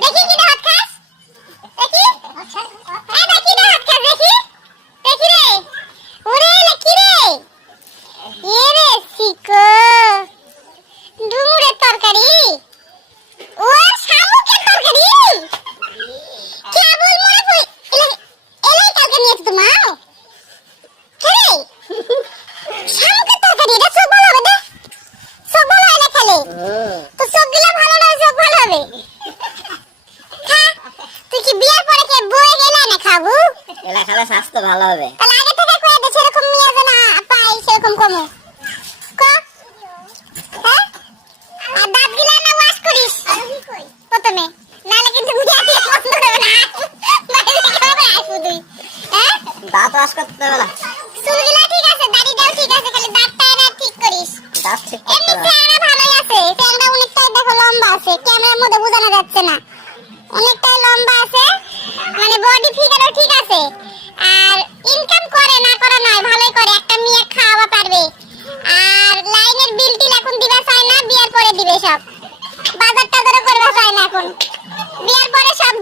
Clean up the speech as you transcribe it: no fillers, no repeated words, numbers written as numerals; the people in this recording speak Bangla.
দেখি কি হাত খাস দেখি দেখি না হাত খাস দেখি দেখি রে ওরে কি রে এ রে সিকো ডুমুরের তরকারি ও শামুকের তরকারি কেবল মনে পড়ে এলাই কালকে নিয়েছে তো মা কে শামুকের তরকারি এটা সব ভালো হবে সব ভালো হয় না খেলে তো সবগুলো ভালো না সব ভালো হবে খা তুই কি বিয়ের পরে কে বয়ে গেলে না খাবো এলা খেলে স্বাস্থ্য ভালো হবে তাহলে আগে থেকে কয়ে দে সেরকম মেয়ে যেন পাই সেরকম কমো হ্যাঁ আর দাঁত গিলা না ওয়াশ করিস প্রথমে নালে কিন্তু মেয়ে দিয়ে বন্ধ হবে না বাইরে থেকে হবে আসবো তুই হ্যাঁ দাঁত ওয়াশ করতে হবে না চুলগুলা ঠিক আছে দাড়িটাও ঠিক আছে খালি দাঁতটা না ঠিক করিস দাঁত ঠিক করতে এমনি হবে চেহারা ভালোই আছে চেহারা অনেকটাই দেখো লম্বা আছে ক্যামেরার মধ্যে বোঝানো যাচ্ছে না অনেকটাই লম্বা আছে মানে বডি ফিগারও ঠিক আছে আর ইনকাম করে না করা নয় ভালোই করে একটা মেয়ে খাওয়া পারবে আর লাইনের বিল টিল এখন দিবা চায় না বিয়ার পরে দিবে সব বাজার টাজারও করবা চায় না এখন বিয়ার পরে সব